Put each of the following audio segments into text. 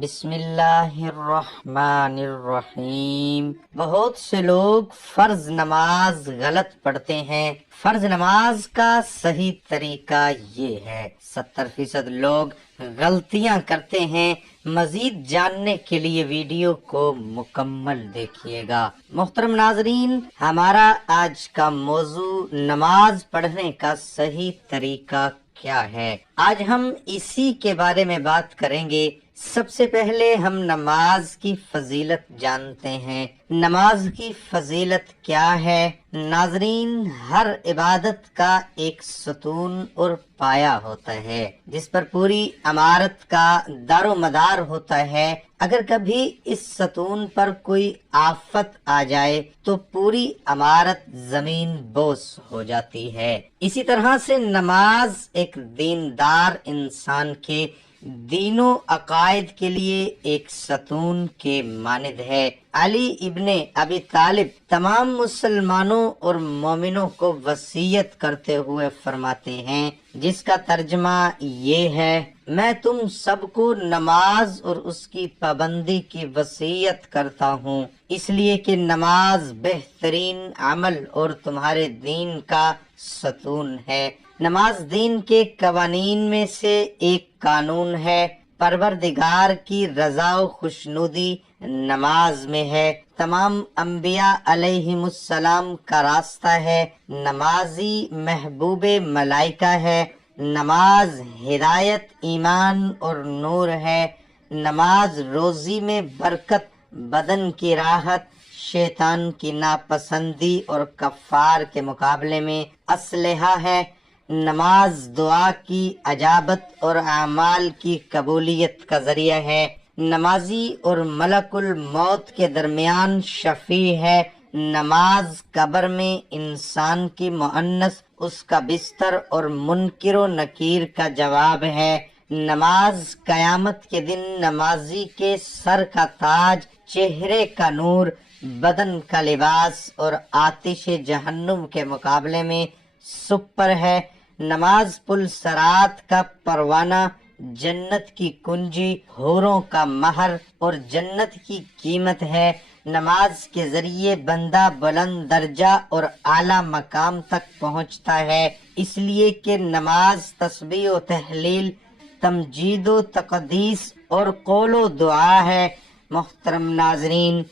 بسم اللہ الرحمن الرحیم۔ بہت سے لوگ فرض نماز غلط پڑھتے ہیں۔ فرض نماز کا صحیح طریقہ یہ ہے۔ 70% لوگ غلطیاں کرتے ہیں۔ مزید جاننے کے لیے ویڈیو کو مکمل دیکھیے گا۔ محترم ناظرین، ہمارا آج کا موضوع نماز پڑھنے کا صحیح طریقہ کیا ہے۔ آج ہم اسی کے بارے میں بات کریں گے۔ سب سے پہلے ہم نماز کی فضیلت جانتے ہیں۔ نماز کی فضیلت کیا ہے؟ ناظرین، ہر عبادت کا ایک ستون اور پایہ ہوتا ہے جس پر پوری عمارت کا دار و مدار ہوتا ہے۔ اگر کبھی اس ستون پر کوئی آفت آ جائے تو پوری عمارت زمین بوس ہو جاتی ہے۔ اسی طرح سے نماز ایک دیندار انسان کے دین و عقائد کے لیے ایک ستون کے مانند ہے۔ علی ابن ابی طالب تمام مسلمانوں اور مومنوں کو وصیت کرتے ہوئے فرماتے ہیں، جس کا ترجمہ یہ ہے: میں تم سب کو نماز اور اس کی پابندی کی وصیت کرتا ہوں، اس لیے کہ نماز بہترین عمل اور تمہارے دین کا ستون ہے۔ نماز دین کے قوانین میں سے ایک قانون ہے۔ پروردگار کی رضا و خوشنودی نماز میں ہے۔ تمام انبیاء علیہم السلام کا راستہ ہے۔ نمازی محبوب ملائکہ ہے۔ نماز ہدایت، ایمان اور نور ہے۔ نماز روزی میں برکت، بدن کی راحت، شیطان کی ناپسندی اور کفار کے مقابلے میں اسلحہ ہے۔ نماز دعا کی اجابت اور اعمال کی قبولیت کا ذریعہ ہے۔ نمازی اور ملک الموت کے درمیان شفیع ہے۔ نماز قبر میں انسان کی مؤنث، اس کا بستر اور منکر و نکیر کا جواب ہے۔ نماز قیامت کے دن نمازی کے سر کا تاج، چہرے کا نور، بدن کا لباس اور آتش جہنم کے مقابلے میں سپر ہے۔ نماز پل صراط کا پروانہ، جنت کی کنجی، حوروں کا مہر اور جنت کی قیمت ہے۔ نماز کے ذریعے بندہ بلند درجہ اور اعلیٰ مقام تک پہنچتا ہے، اس لیے کہ نماز تسبیح و تحلیل، تمجید و تقدیس اور قول و دعا ہے۔ محترم ناظرین،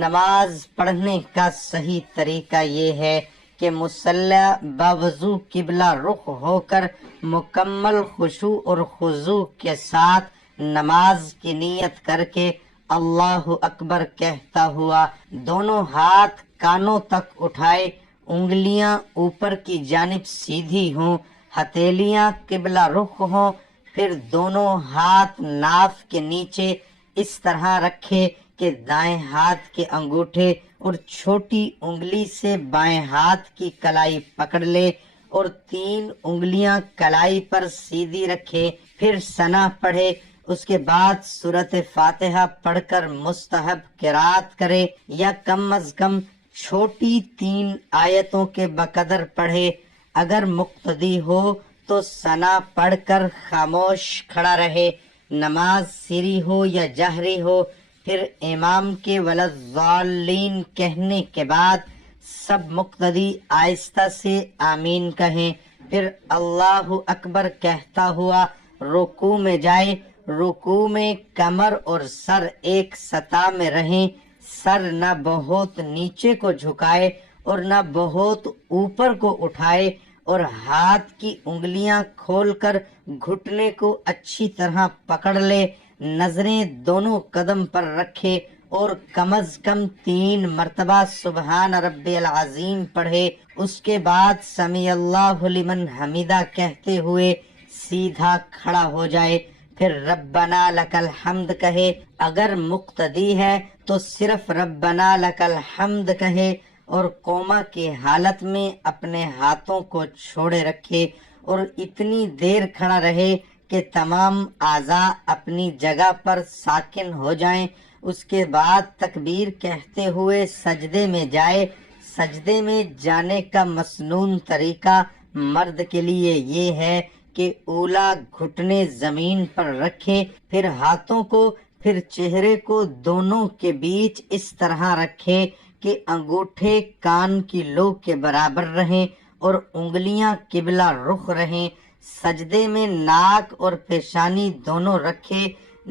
نماز پڑھنے کا صحیح طریقہ یہ ہے کہ مصلی باوضو قبلہ رخ ہو کر مکمل خشوع اور خضوع کے ساتھ نماز کی نیت کر کے اللہ اکبر کہتا ہوا دونوں ہاتھ کانوں تک اٹھائے، انگلیاں اوپر کی جانب سیدھی ہوں، ہتھیلیاں قبلہ رخ ہوں، پھر دونوں ہاتھ ناف کے نیچے اس طرح رکھے کہ دائیں ہاتھ کے انگوٹھے اور چھوٹی انگلی سے بائیں ہاتھ کی کلائی پکڑ لے اور 3 انگلیاں کلائی پر سیدھی رکھے، پھر ثنا پڑھے۔ اس کے بعد سورۃ فاتحہ پڑھ کر مستحب قرات کرے یا کم از کم چھوٹی 3 آیتوں کے بقدر پڑھے۔ اگر مقتدی ہو تو ثنا پڑھ کر خاموش کھڑا رہے۔ نماز سری ہو یا جہری ہو، پھر امام کے ولضالین کہنے کے بعد سب مقتدی آہستہ سے آمین کہیں، پھر اللہ اکبر کہتا ہوا رکوع میں جائے۔ رکوع میں کمر اور سر ایک سطح میں رہیں، سر نہ بہت نیچے کو جھکائے اور نہ بہت اوپر کو اٹھائے، اور ہاتھ کی انگلیاں کھول کر گھٹنے کو اچھی طرح پکڑ لے، نظریں دونوں قدم پر رکھے اور کم از کم 3 مرتبہ سبحان ربی العظیم پڑھے۔ اس کے بعد سمیع اللہ لمن حمیدہ کہتے ہوئے سیدھا کھڑا ہو جائے، پھر ربنا لک الحمد کہے۔ اگر مقتدی ہے تو صرف ربنا لک الحمد کہے اور قوما کی حالت میں اپنے ہاتھوں کو چھوڑے رکھے اور اتنی دیر کھڑا رہے کہ تمام اعضاء اپنی جگہ پر ساکن ہو جائیں۔ اس کے بعد تکبیر کہتے ہوئے سجدے میں جائے۔ سجدے میں جانے کا مسنون طریقہ مرد کے لیے یہ ہے کہ اولا گھٹنے زمین پر رکھے، پھر ہاتھوں کو پھر چہرے کو دونوں کے بیچ اس طرح رکھے کہ انگوٹھے کان کی لو کے برابر رہیں اور انگلیاں قبلہ رخ رہیں، سجدے میں ناک اور پیشانی دونوں رکھے،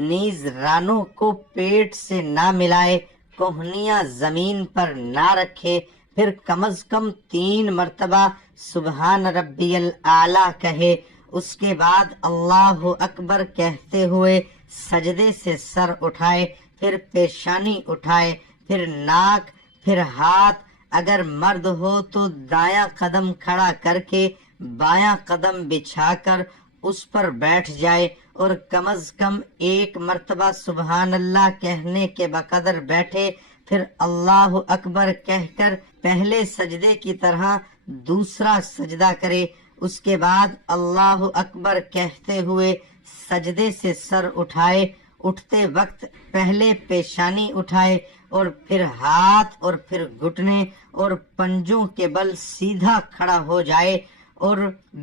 نیز رانوں کو پیٹ سے نہ ملائے، کوہنیاں زمین پر نہ رکھے، پھر کم از کم 3 مرتبہ سبحان ربی الاعلیٰ کہے، اس کے بعد اللہ اکبر کہتے ہوئے سجدے سے سر اٹھائے، پھر پیشانی اٹھائے، پھر ناک، پھر ہاتھ، اگر مرد ہو تو دایاں قدم کھڑا کر کے بایاں قدم بچھا کر اس پر بیٹھ جائے اور کم از کم 1 مرتبہ سبحان اللہ کہنے کے بقدر بیٹھے، پھر اللہ اکبر کہہ کر پہلے سجدے کی طرح دوسرا سجدہ کرے، اس کے بعد اللہ اکبر کہتے ہوئے سجدے سے سر اٹھائے، اٹھتے وقت پہلے پیشانی اٹھائے اور پھر ہاتھ اور پھر گھٹنے اور پنجوں کے بل سیدھا کھڑا ہو جائے اور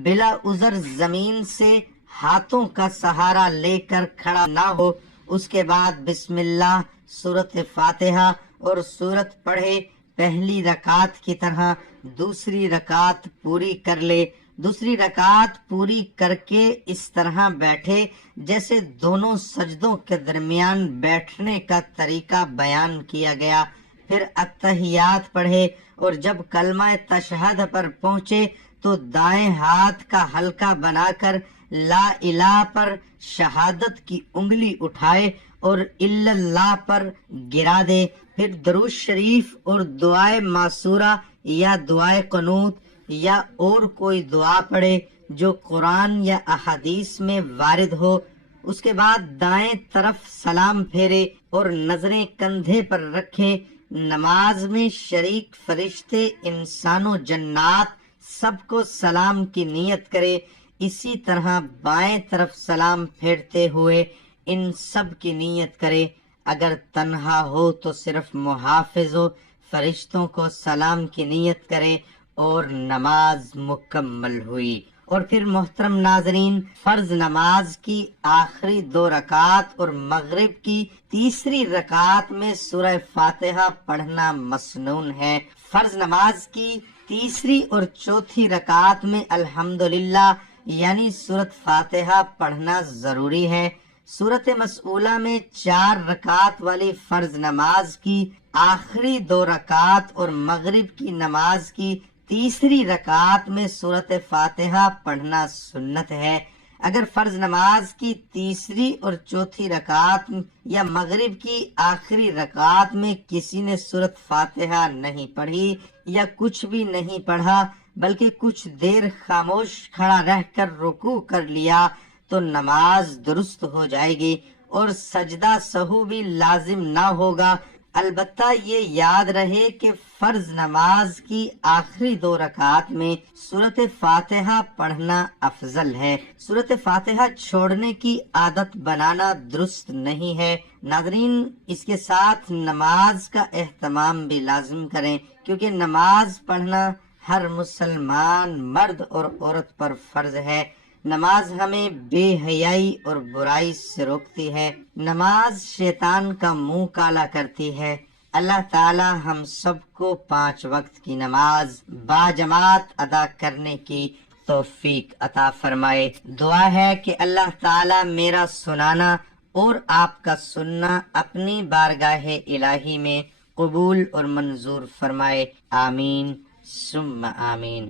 بلا عذر زمین سے ہاتھوں کا سہارا لے کر کھڑا نہ ہو، اس کے بعد بسم اللہ، سورۃ فاتحہ اور سورت پڑھے، پہلی رکعت کی طرح دوسری رکعت پوری کر لے، دوسری رکعت پوری کر کے اس طرح بیٹھے جیسے دونوں سجدوں کے درمیان بیٹھنے کا طریقہ بیان کیا گیا، پھر اتحیات پڑھے اور جب کلمہ تشہد پر پہنچے تو دائیں ہاتھ کا حلقہ بنا کر لا الہ پر شہادت کی انگلی اٹھائے اور الا اللہ پر گرا دے، پھر درود شریف اور دعائے معصورہ یا دعائے قنوت یا اور کوئی دعا پڑھے جو قرآن یا احادیث میں وارد ہو، اس کے بعد دائیں طرف سلام پھیرے اور نظریں کندھے پر رکھے، نماز میں شریک فرشتے، انسان و جنات سب کو سلام کی نیت کرے، اسی طرح بائیں طرف سلام پھیرتے ہوئے ان سب کی نیت کرے، اگر تنہا ہو تو صرف محافظ و فرشتوں کو سلام کی نیت کرے اور نماز مکمل ہوئی۔ اور پھر محترم ناظرین، فرض نماز کی آخری 2 رکعات اور مغرب کی تیسری رکعت میں سورہ فاتحہ پڑھنا مسنون ہے۔ فرض نماز کی تیسری اور چوتھی رکعت میں الحمدللہ یعنی سورۃ فاتحہ پڑھنا ضروری ہے۔ سورۃ مسئولہ میں 4 رکعت والی فرض نماز کی آخری 2 رکعت اور مغرب کی نماز کی تیسری رکعت میں سورۃ فاتحہ پڑھنا سنت ہے۔ اگر فرض نماز کی تیسری اور چوتھی رکعت یا مغرب کی آخری رکعت میں کسی نے سورۃ فاتحہ نہیں پڑھی یا کچھ بھی نہیں پڑھا بلکہ کچھ دیر خاموش کھڑا رہ کر رکوع کر لیا تو نماز درست ہو جائے گی اور سجدہ سہو بھی لازم نہ ہوگا، البتہ یہ یاد رہے کہ فرض نماز کی آخری 2 رکعت میں سورۃ فاتحہ پڑھنا افضل ہے، سورۃ فاتحہ چھوڑنے کی عادت بنانا درست نہیں ہے۔ ناظرین، اس کے ساتھ نماز کا اہتمام بھی لازم کریں کیونکہ نماز پڑھنا ہر مسلمان مرد اور عورت پر فرض ہے۔ نماز ہمیں بے حیائی اور برائی سے روکتی ہے، نماز شیطان کا منہ کالا کرتی ہے۔ اللہ تعالی ہم سب کو 5 وقت کی نماز باجماعت ادا کرنے کی توفیق عطا فرمائے۔ دعا ہے کہ اللہ تعالی میرا سنانا اور آپ کا سننا اپنی بارگاہ الہی میں قبول اور منظور فرمائے، آمین ثم آمین۔